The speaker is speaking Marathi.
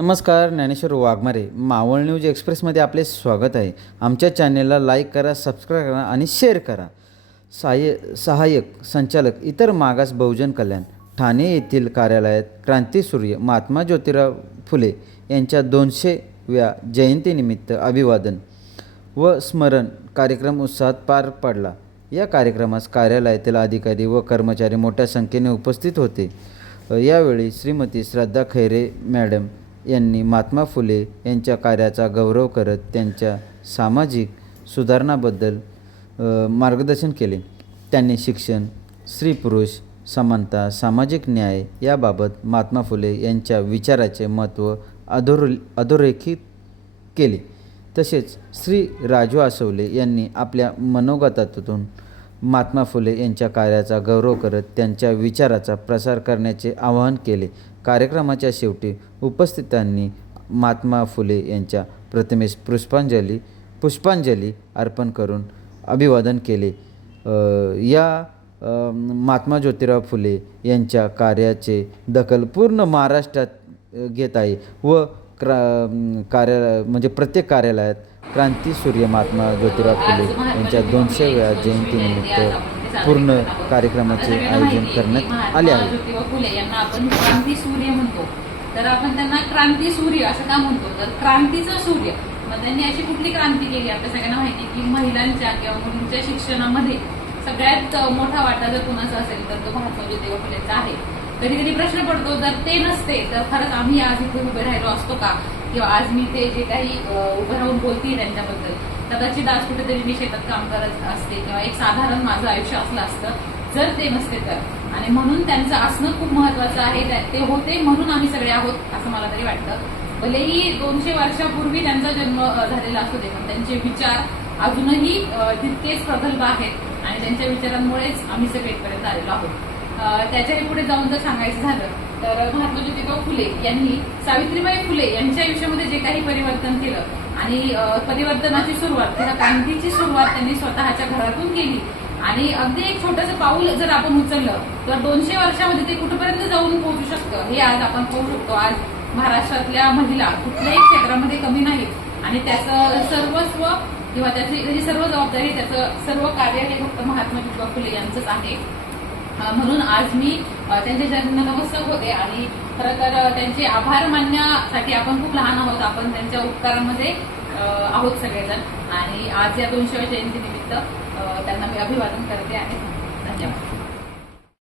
नमस्कार, ज्ञानेश्वर वाघमारे मावळ न्यूज एक्सप्रेसमध्ये आपले स्वागत आहे। आमच्या चॅनेलला लाईक करा, सबस्क्राईब करा आणि शेअर करा। सहाय्यक संचालक इतर मागास बहुजन कल्याण ठाणे येथील कार्यालयात क्रांतीसूर्य महात्मा ज्योतिराव फुले यांच्या 200व्या जयंतीनिमित्त अभिवादन व स्मरण कार्यक्रम उत्साहात पार पडला। या कार्यक्रमास कार्यालयातील अधिकारी व कर्मचारी मोठ्या संख्येने उपस्थित होते। यावेळी श्रीमती श्रद्धा खैरे मॅडम यांनी महात्मा फुले यांच्या कार्याचा गौरव करत त्यांच्या सामाजिक सुधारणाबद्दल मार्गदर्शन केले। त्यांनी शिक्षण, स्त्री पुरुष समानता, सामाजिक न्याय याबाबत महात्मा फुले यांच्या विचाराचे महत्त्व अधोरेखित केले। तसेच श्री राजू आसवले यांनी आपल्या मनोगतातून महात्मा फुले यांच्या कार्याचा गौरव करत त्यांच्या विचाराचा प्रसार करण्याचे आवाहन केले। कार्यक्रमाच्या शेवटी उपस्थितांनी महात्मा फुले यांच्या प्रतिमेस पुष्पांजली अर्पण करून अभिवादन केले। महात्मा ज्योतिराव फुले यांच्या कार्याचे दखल पूर्ण महाराष्ट्रात घेत आहे व प्रत्येक कार्यालयात क्रांतीसूर्य महात्मा ज्योतिराव फुले यांच्या 200व्या जयंतीनिमित्त पूर्ण कार्यक्रमाचे आयोजन करण्यात आले आहे। ज्योतिराव फुले यांना आपण क्रांतीसूर्य म्हणतो, तर आपण त्यांना क्रांतीसूर्य असं का म्हणतो, तर क्रांतीचा सूर्य। मग त्यांनी अशी कुठली क्रांती केली आपल्या सगळ्यांना माहिती की महिलांच्या किंवा मुलींच्या शिक्षणामध्ये सगळ्यात मोठा वाटा जर कुणाचा असेल तर तो महात्मा ज्योतिराव फुलेंचा आहे। कधी कधी प्रश्न पडतो, जर ते नसते तर खरंच आम्ही आज इथे उभे राहिलो असतो का, किंवा आज मी ते जे काही उभे राहून बोलते त्यांच्याबद्दल, कदाचित आज कुठेतरी मी शेतात काम करत असते किंवा एक साधारण माझं आयुष्य असलं असतं जर ते नसते तर। आणि म्हणून त्यांचं असणं खूप महत्वाचं आहे। ते होते म्हणून आम्ही सगळे आहोत असं मला तरी वाटतं। भलेही 200 वर्षापूर्वी त्यांचा जन्म झालेला असू दे, पण त्यांचे विचार अजूनही तितकेच प्रगल्भ आहेत आणि त्यांच्या विचारांमुळेच आम्ही सगळे इथपर्यंत आलेलो आहोत। त्याच्याही पुढे जाऊन जर सांगायचं झालं तर महात्मा ज्योतिराव फुले यांनी सावित्रीबाई फुले यांच्या आयुष्यामध्ये जे काही परिवर्तन केलं आणि परिवर्तनाची सुरुवात किंवा क्रांतीची सुरुवात त्यांनी स्वतःच्या घरातून केली। आणि अगदी एक छोटंसं पाऊल जर आपण उचललं तर 200 वर्षामध्ये ते कुठपर्यंत जाऊन पोहोचू शकतं हे आज आपण पाहू शकतो। आज महाराष्ट्रातल्या महिला कुठल्याही क्षेत्रामध्ये कमी नाहीत आणि त्याचं सर्वस्व किंवा त्याची सर्व जबाबदारी, त्याचं सर्व कार्य हे फक्त महात्मा ज्योतिराव फुले यांचंच आहे। म्हणून आज मी त्यांचे नतमस्तक होते आणि खरं तर त्यांचे आभार मानण्यासाठी आपण खूप लहान आहोत, आपण त्यांच्या उपकारांमध्ये आहोत सगळेजण। आणि आज या 200व्या जयंतीनिमित्त त्यांना मी अभिवादन करते आहे। धन्यवाद।